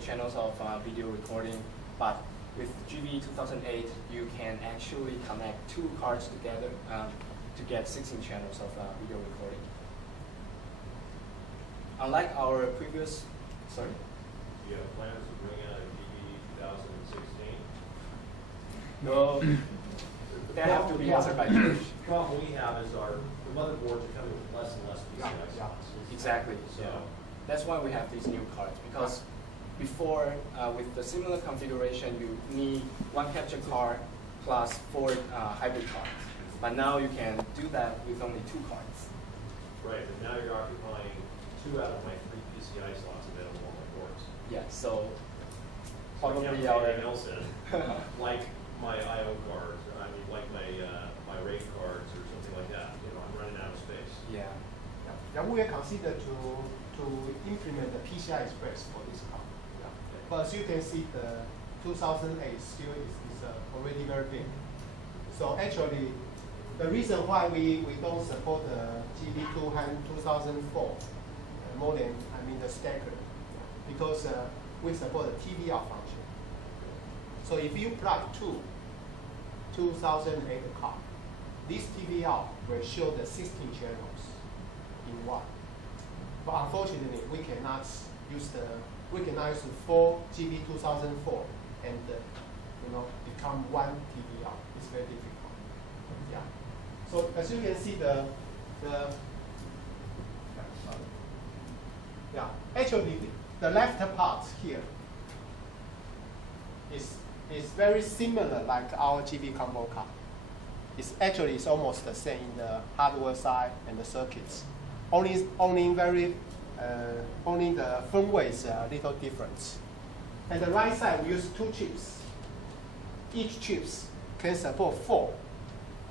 channels of video recording, but with GB 2008, you can actually connect two cards together to get 16 channels of video recording. Unlike our previous, sorry? Do you have plans to bring out a GB 2016? No, they have to be answered by George. The problem we have is our motherboards are coming with less and less PCI slots. Exactly. So that's why we have these new cards, because before, with the similar configuration, you need one capture card plus 4 hybrid cards. But now you can do that with only 2 cards. Right, but now you're occupying 2 out of my 3 PCI slots available on my boards. Yeah, so Probably probably anything else in, like my I/O cards, or I mean, like my RAID cards or something like that. You know, I'm running out of space. yeah. Yeah, we are considered to implement the PCI Express for this card. Yeah. But as you can see, the 2008 still is already very big. So actually, the reason why we don't support the GB2 and 2004 more than the stacker, because we support the TVR function. So if you plug 2008 card, this TVR will show the 16 channels in one. But unfortunately, we cannot use the 4 GB 2004 and become one TVR. It's very difficult. Yeah. So as you can see, actually the left part here is very similar like our GB combo card. It's almost the same in the hardware side and the circuits. Only the firmware is a little different. And the right side we use 2 chips. Each chips can support 4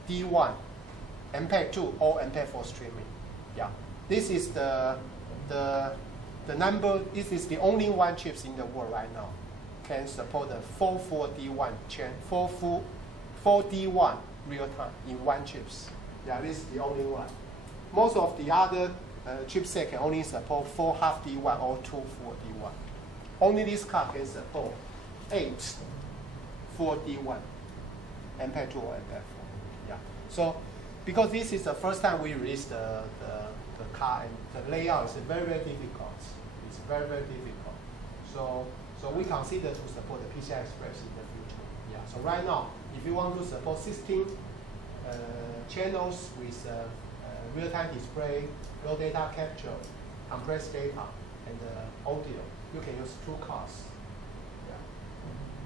D1, MPEG-2 or MPEG-4 streaming. Yeah, this is the number. This is the only one chips in the world right now can support the 4 D1 4 D1 real time in one chips. Yeah, this is the only one. Most of the other chipset can only support 4 half D1 or 2 full D1. Only this card can support 8 4 D1, MPEG-2 or MPEG-4. Yeah. So because this is the first time we released the card, and the layout is very, very difficult. It's very, very difficult. So we consider to support the PCI Express in the future. Yeah. So right now, if you want to support 16 channels with real-time display, raw data capture, compressed data, and audio, you can use 2 cards.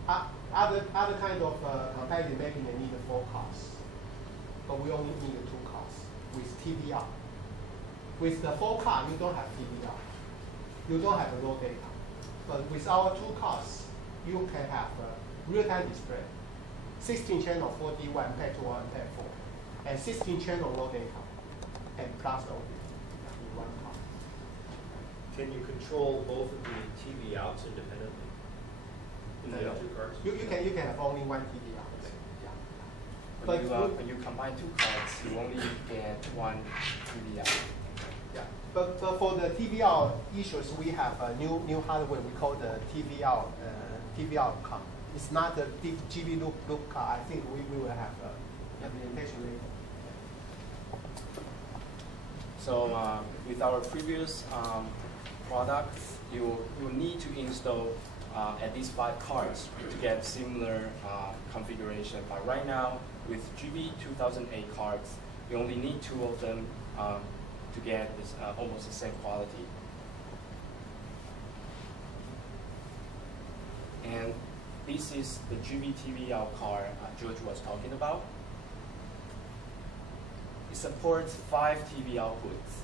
Yeah. Other kind of competitive making they need 4 cards, but we only need 2 cards with TVR. With the 4 card, you don't have TVR. You don't have raw data. But with our 2 cards, you can have real-time display, 16 channel 4D1, MPEG-2 or MPEG-4, and 16 channel raw data, and plus audio in 1 card. Can you control both of the TV outs independently? In the other 2 cards? You can have only 1 TVR. Okay. Yeah. When you combine 2 cards, you only get 1 TVR. Yeah. But for the TVR issues, we have a new hardware we call the TVR card. It's not the GB loop card. I think we will have implementation later. So with our previous products, you need to install at least 5 cards to get similar configuration. But right now, with GB 2008 cards, you only need 2 of them to get this, almost the same quality. And this is the GB TVR card George was talking about. It supports 5 TV outputs.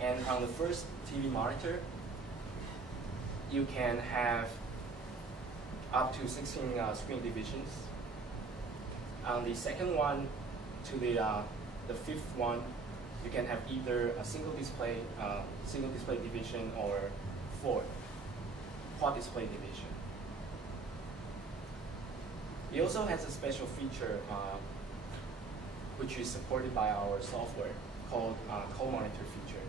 And on the first TV monitor, you can have up to 16 screen divisions. On the second one to the 5th one, you can have either a single display division or 4 quad display division. It also has a special feature which is supported by our software called co-monitor feature.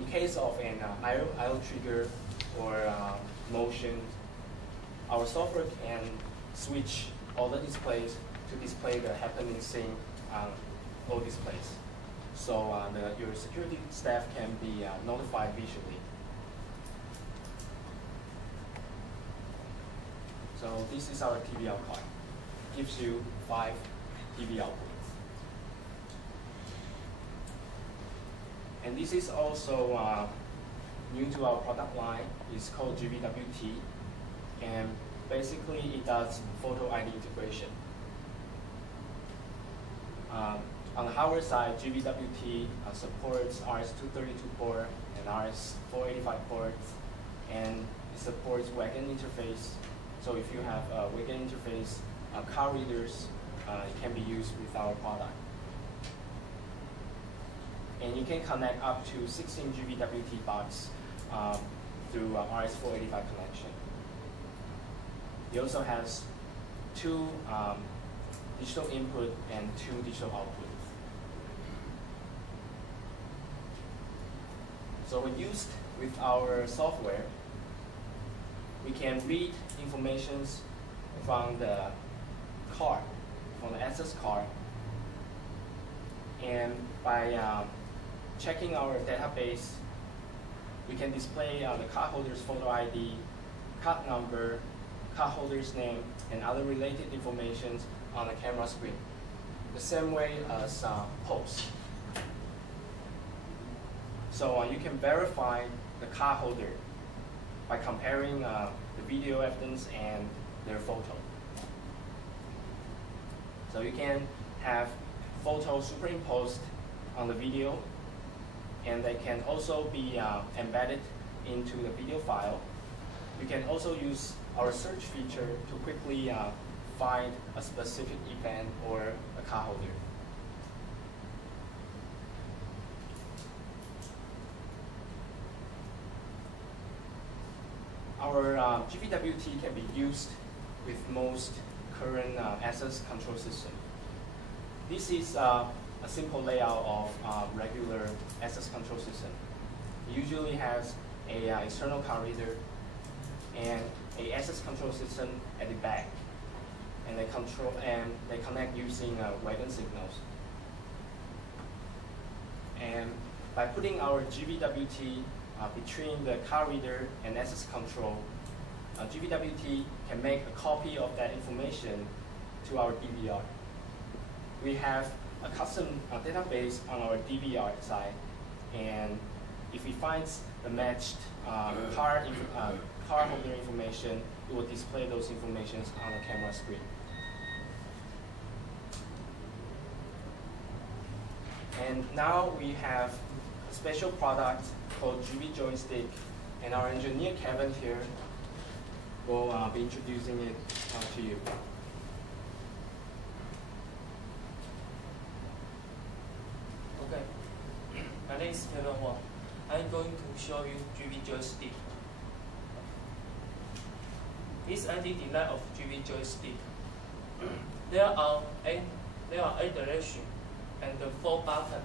in case of an IO trigger or motion, our software can switch all the displays to display the happening scene on all displays. So your security staff can be notified visually. So this is our DVR card. Gives you 5 TV outputs. And this is also new to our product line. It's called GVWT. And basically it does photo ID integration. On the hardware side, GVWT supports RS-232 port and RS-485 ports, and it supports wagon interface. So if you have a wagon interface, car readers, it can be used with our product. And you can connect up to 16 GVWT box through RS-485 connection. It also has 2 digital input and 2 digital outputs. So when used with our software, we can read informations from the card, from the access card, and by checking our database, we can display the cardholder's photo ID, card number, cardholder's name, and other related information on the camera screen, the same way as POS. So you can verify the cardholder by comparing the video evidence and their photo. So you can have photos superimposed on the video, and they can also be embedded into the video file. You can also use our search feature to quickly find a specific event or a cardholder. Our GVWT can be used with most current access control system. This is a simple layout of regular access control system. It usually has a external card reader and a access control system at the back, and they connect using wagon signals. And by putting our GVWT between the card reader and access control, GVWT can make a copy of that information to our DVR. We have a custom database on our DVR side, and if it finds the matched card holder information, it will display those informations on the camera screen. And now we have a special product called GV Joystick, and our engineer Kevin here will be introducing it to you. Okay, my name is Kevin Wang. I'm going to show you GV Joystick. This is the design of GV Joystick. There are 8 directions and 4 buttons.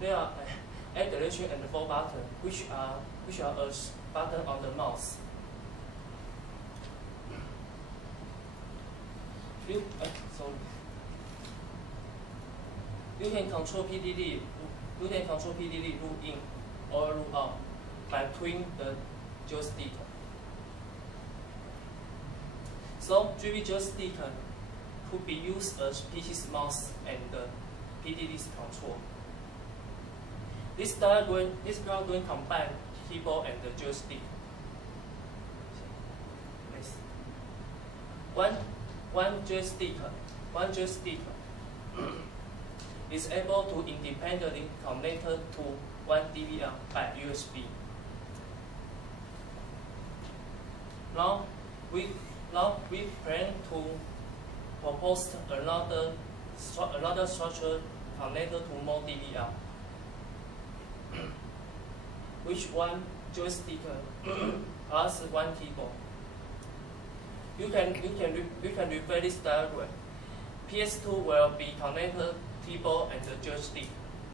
There are 8 directions and 4 buttons, which are a button on the mouse. You can control PDD. You can control PDD loop in or loop out by twin the joystick. So GV joystick could be used as PC's mouse and PDD's control. This diagram combine keyboard and the joystick. One joystick is able to independently connect to one DVR by USB. Now we plan to propose another structure connected to more DVR. Which one joystick plus one keyboard. You can refer this diagram. PS2 will be connected keyboard and the joystick.